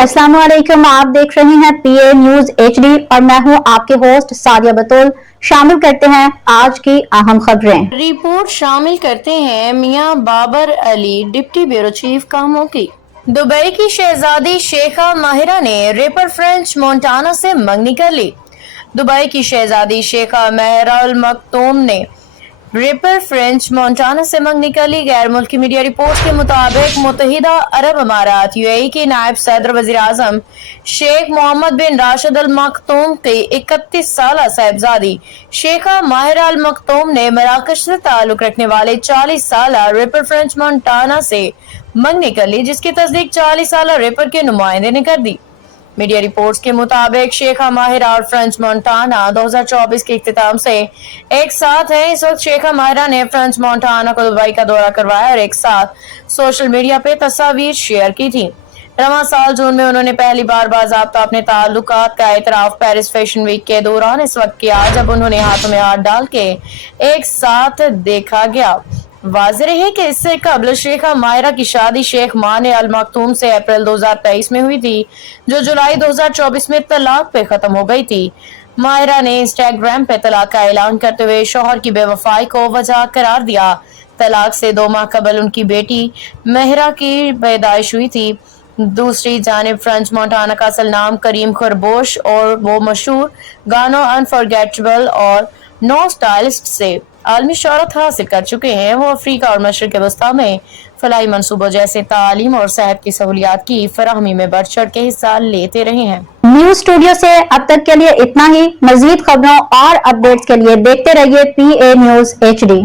अस्सलाम वालेकुम, आप देख रहे हैं पीए न्यूज एचडी और मैं हूं आपके होस्ट सादिया बतूल। शामिल करते हैं आज की अहम खबरें। रिपोर्ट शामिल करते हैं मियां Babar Ali deputy bureau chief कामों की। दुबई की शहजादी शेखा माहिरा ने रैपर फ्रेंच मोंटाना से मंगनी कर ली। दुबई की शहजादी शेखा माहिरा अल मक्तूम ने रैपर फ्रेंच मोंटाना से मंगनी कर ली। गैर मुल्की मीडिया रिपोर्ट के मुताबिक मुत्तहिदा अरब अमारात यूएई के नायब सदर वजीर आजम शेख मोहम्मद बिन राशिद अल मक्तूम की 31 साला साहिबजादी शेखा माहिरा अल मक्तूम ने मराकश से ताल्लुक रखने वाले 40 साला रैपर फ्रेंच मोंटाना से मंगनी कर ली, जिसकी तस्दीक 40 साला रैपर के नुमाइंदे ने कर दी। मीडिया रिपोर्ट्स के मुताबिक शेखा माहिरा और फ्रेंच मोंटाना 2024 के इख्तिताम से एक साथ हैं। इस वक्त शेखा माहिरा ने फ्रेंच मोंटाना को दुबई का दौरा करवाया और एक साथ सोशल मीडिया पे तस्वीर शेयर की थी। रवां साल जून में उन्होंने पहली बार बाज़ाब्ता अपने ताल्लुकात का एतराफ पेरिस फैशन वीक के दौरान इस वक्त किया, जब उन्होंने हाथों में हाथ डाल के एक साथ देखा गया। वाज़ेह है कि इससे कबल शेखा माहिरा की शादी शेख माने अल मक्तूम से अप्रैल 2023 में हुई थी, जो जुलाई 2024 में तलाक पे खत्म हो गई थी। माहिरा ने इंस्टाग्राम पे तलाक का ऐलान करते हुए शौहर की बेवफाई को वजह करार दिया। तलाक से 2 माह कबल उनकी बेटी महिरा की पैदाइश हुई थी। दूसरी जानिब फ्रेंच मोंटाना का असल नाम करीम खरगोश और वो मशहूर गानों अनफॉरगेटेबल और नो स्टाइलिस्ट से आलमी शोहरत हासिल कर चुके हैं। वो अफ्रीका और मशरक़ वस्ता में फलाई मंसूबों जैसे तालीम और सेहत की सहूलियात की फराहमी में बढ़ चढ़ के हिस्सा लेते रहे हैं। न्यूज स्टूडियो से अब तक के लिए इतना ही। मजीद खबरों और अपडेट्स के लिए देखते रहिए पीए न्यूज एचडी।